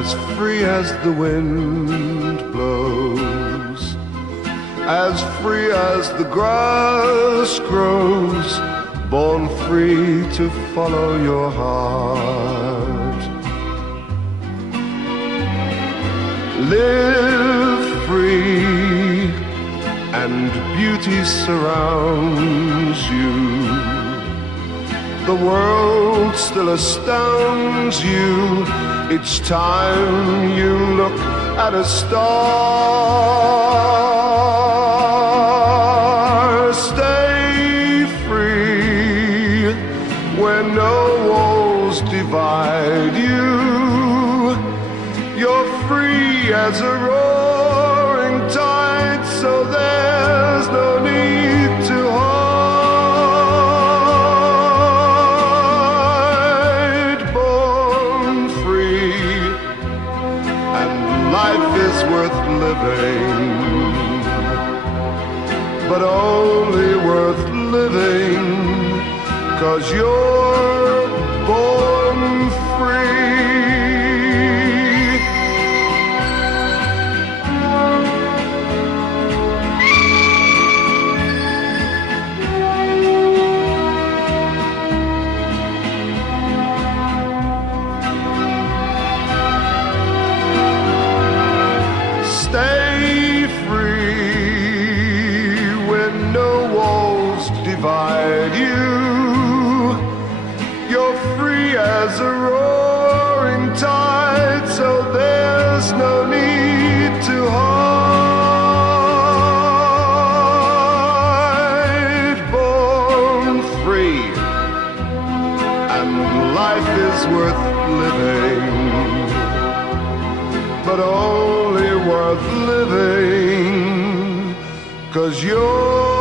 as free as the wind blows, as free as the grass grows, born free to follow your heart. Live free and beauty surrounds you. The world still astounds you each time you look at a star. Stay free where no walls divide you. You're free as a roaring tide, so there's no need to hide. Born free, and life is worth living, but only worth living 'cause you're born free. Stay free when no walls divide you. You're free as a roaring tide, so there's no need to hide. Born free, and life is worth living, but only worth living 'cause you're